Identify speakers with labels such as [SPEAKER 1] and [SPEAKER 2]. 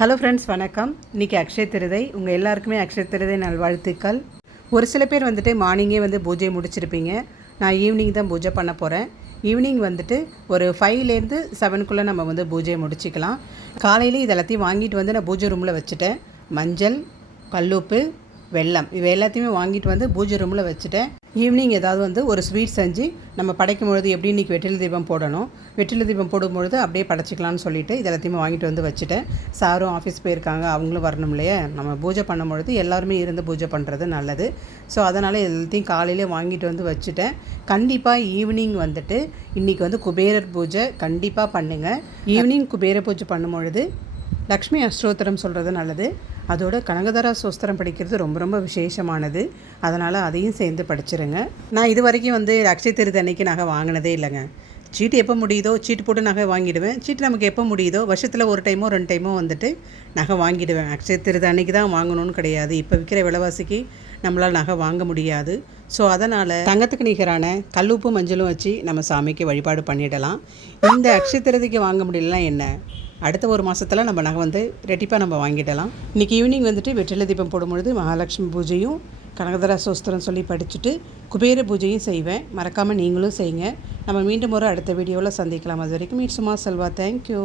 [SPEAKER 1] Hello friends வணக்கம். இன்றைக்கி அக்ஷய திருதை. உங்கள் எல்லாருக்குமே அக்ஷய திருதை நல்வாழ்த்துக்கள். ஒரு சில பேர் வந்துட்டு மார்னிங்கே வந்து பூஜை முடிச்சிருப்பீங்க. நான் ஈவினிங் தான் பூஜை பண்ண போகிறேன் ஈவினிங் வந்துட்டு ஒரு ஃபைவ்லேருந்து செவனுக்குள்ளே நம்ம வந்து பூஜையை முடிச்சிக்கலாம். காலையில் இது எல்லாத்தையும் வாங்கிட்டு வந்து நான் பூஜை ரூமில் வச்சுட்டேன். மஞ்சள் கல்லுப்பு வெள்ளம் இவை எல்லாத்தையுமே வாங்கிட்டு வந்து பூஜை ரூமில் வச்சுட்டேன் ஈவினிங் ஏதாவது வந்து ஒரு ஸ்வீட் செஞ்சு நம்ம படைக்கும் பொழுது எப்படி இன்றைக்கி வெற்றிலை தீபம் போடணும் வெற்றிலை தீபம் போடும்பொழுது அப்படியே படைச்சிக்கலாம்னு சொல்லிட்டு இது எல்லாத்தையுமே வாங்கிட்டு வந்து வச்சுட்டேன் சாரும் ஆஃபீஸ் போயிருக்காங்க அவங்களும் வரணும் இல்லையா? நம்ம பூஜை பண்ணும் பொழுது எல்லாருமே இருந்து பூஜை பண்ணுறது நல்லது. ஸோ அதனால் எல்லாத்தையும் காலையிலே வாங்கிட்டு வந்து வச்சுட்டேன் கண்டிப்பாக ஈவினிங் வந்துட்டு இன்றைக்கி வந்து குபேரர் பூஜை கண்டிப்பாக பண்ணுங்கள் ஈவினிங் குபேர பூஜை பண்ணும் பொழுது லக்ஷ்மி அஸ்ரோத்திரம் சொல்கிறது நல்லது. அதோட கனகதரா சோஸ்திரம் படிக்கிறது ரொம்ப ரொம்ப விசேஷமானது. அதனால் அதையும் சேர்ந்து படிச்சிருங்க. நான் இது வரைக்கும் வந்து அக்ஷய திருதி அன்னைக்கு நகை வாங்கினதே இல்லைங்க. சீட்டு எப்போ முடியுதோ சீட்டு போட்டு நகை வாங்கிடுவேன். சீட்டு நமக்கு எப்போ முடியுதோ வருஷத்தில் ஒரு டைமோ ரெண்டு டைமோ வந்துட்டு நகை வாங்கிடுவேன். அக்ஷய திருதி அன்னைக்கு தான் வாங்கணும்னு கிடையாது. இப்போ விற்கிற விலைவாசிக்கு நம்மளால் நகை வாங்க முடியாது. ஸோ அதனால் தங்கத்துக்கு நிகரான கல்லுப்பு மஞ்சளும் வச்சு நம்ம சாமிக்கு வழிபாடு பண்ணிடலாம். இந்த அக்ஷய திருதிக்கு வாங்க முடியலனா என்ன? அடுத்த ஒரு மாதத்தில் நம்ம நகை வந்து ரெட்டிப்பாக நம்ம வாங்கிடலாம். இன்றைக்கி ஈவினிங் வந்துட்டு வெற்றிலை தீபம் போடும்பொழுது மகாலட்சுமி பூஜையும் கனகதரா சோஸ்திரம் சொல்லி படிச்சுட்டு குபேர பூஜையும் செய்வேன். மறக்காமல் நீங்களும் செய்யுங்க. நம்ம மீண்டும் ஒரு அடுத்த வீடியோவில் சந்திக்கலாம். அது வரைக்கும் மீட் சும்மா செல்வா. தேங்க்யூ